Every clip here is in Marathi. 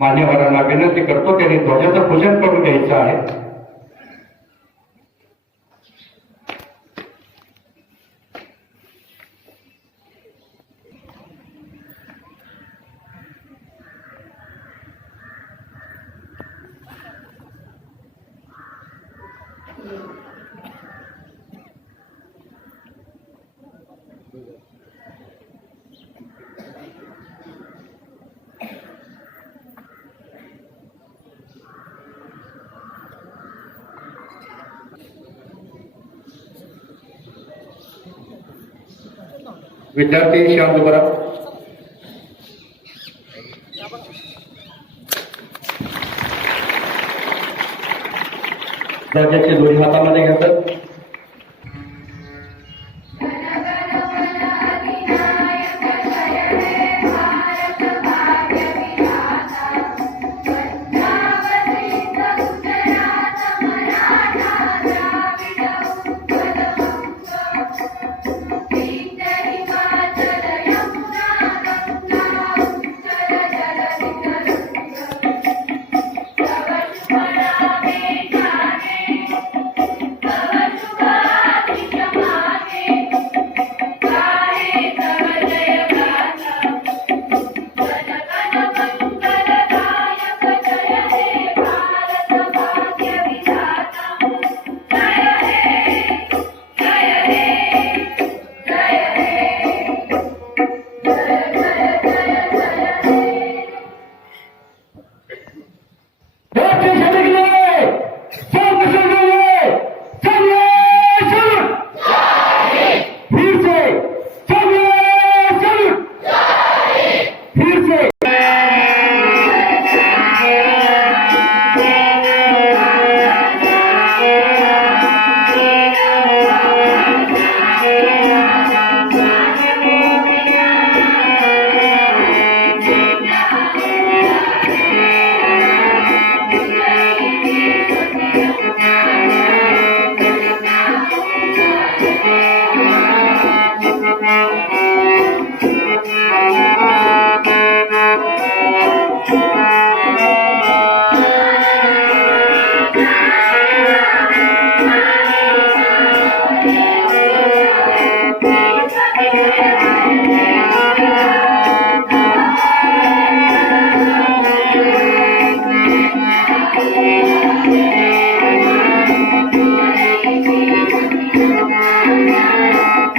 मान्यवरांना विनंती करतो त्यांनी ध्वजाचं पूजन करून घ्यायचं आहे. विद्यार्थी शांत बरा राज्याचे दोन्ही हातामध्ये घेतात.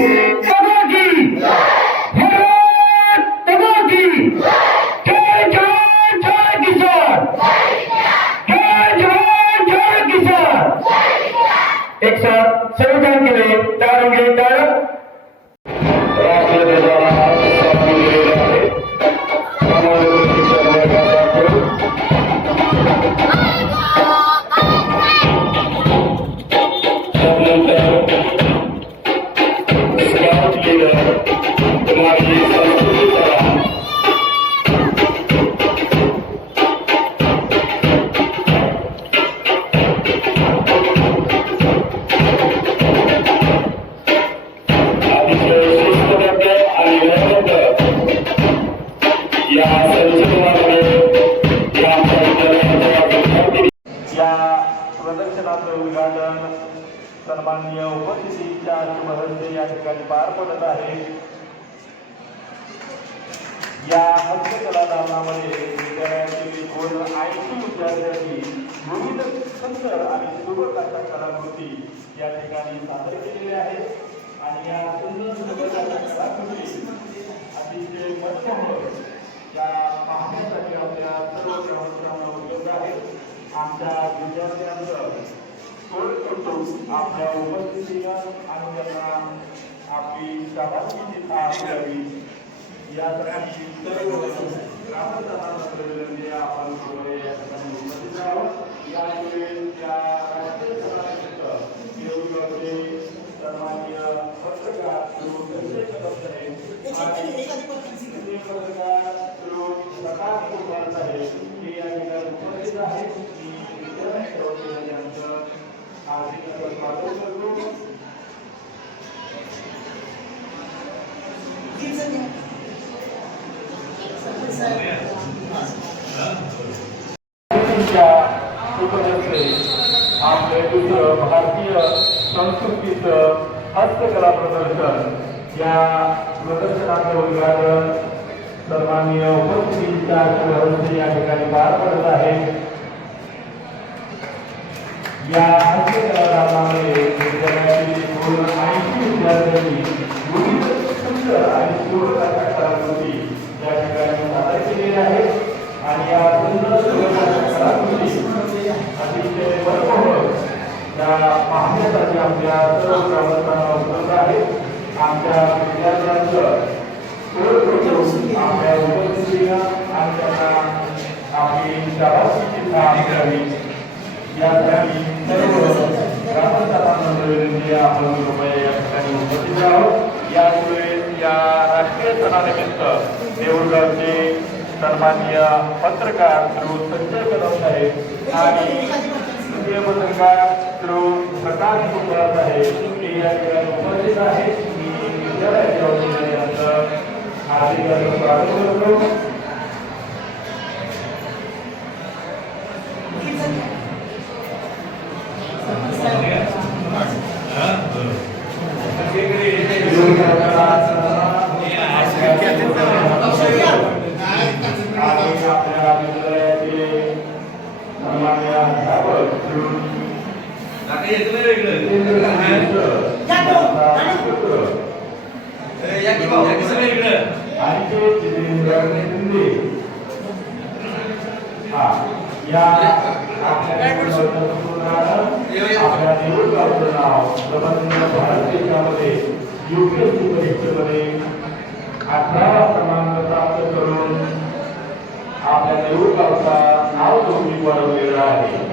Thank you. Estado chegando, uma ठिकाणी पार पडत आहे. या हस्तकला दालनामध्ये विद्यालयातील एकूण ऐंशी विद्यार्थ्यांनी विविध सुंदर आणि सुबक कलाकृती या ठिकाणी सादर केलेल्या आहेत. आणि या सुंदर सुबक कलाकृती अतिशय मध्यम या पाहण्यासाठी आपल्या सर्व ग्रामस्थांना उपलब्ध आहेत. आमच्या विद्यार्थ्यांचं सोय करतो आपल्या उपस्थितीनं आणि त्यांना आपली शाबासकी द्यावी या यासाठी सर्व ग्रामस्थांना विनंती आपण सर्व या ठिकाणी उपस्थित आहोत यावेळी त्या राष्ट्रीय सभाध्यक्ष देवगावचे सन्माननीय पत्रकार श्री संजय कदम साहेब आणि श्री पत्रकार श्री प्रकाश कुमार साहेब हे या ठिकाणी उपस्थित आहेत. मी विद्यार्थी यांचं हार्दिक स्वागत करतो यांच्या उपदस्ते आपले दुसरं भारतीय संस्कृतीचं हस्तकला प्रदर्शन या प्रदर्शनाचं उद्घाटन सन्माननीय उपस्थितीच्या हस्ते या ठिकाणी पार पडत आहे. या हस्तकलामध्ये विद्यालयातील एकूण ऐंशी विद्यार्थ्यांनी विविध सुंदर आणि पूर्ण अशा कलाकृती या ठिकाणी सादर केलेल्या आहेत आणि या सुंदर सुंदर अशा कलाकृती अतिशय मनमोहक या पाहण्यासाठी आपल्या सर्व ग्रामस्थांना उपलब्ध आमच्या विद्यार्थ्यांचं आपल्या उपस्थितीनं आणि त्यांना आपली शाबासकी चिन्ह करावी सर्व आपण या ठिकाणी उपस्थित आहोत. यामुळे या राष्ट्रीय सणानिमित्त देऊळगावचे सन्माननीय पत्रकार श्रू संजय कदम साहेब आणि तृतीय पत्रकार श्रू प्रकाश कुंभार आहे हे या ठिकाणी उपस्थित आहे. मी विद्यालयाच्या वतीने यांचं हार्दिक स्वागत करतो या आपल्या निवडगावचं नाव संबंधित भारत देशामध्ये युपीएससी परीक्षेमध्ये अठरावा क्रमांक प्राप्त करून आपल्या निवडगावचा नाव नोंदणी बनवलेला आहे.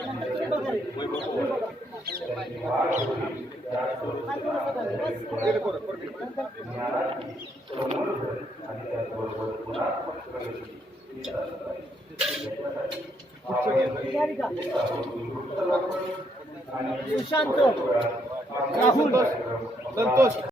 सुशांत राहुल संतोष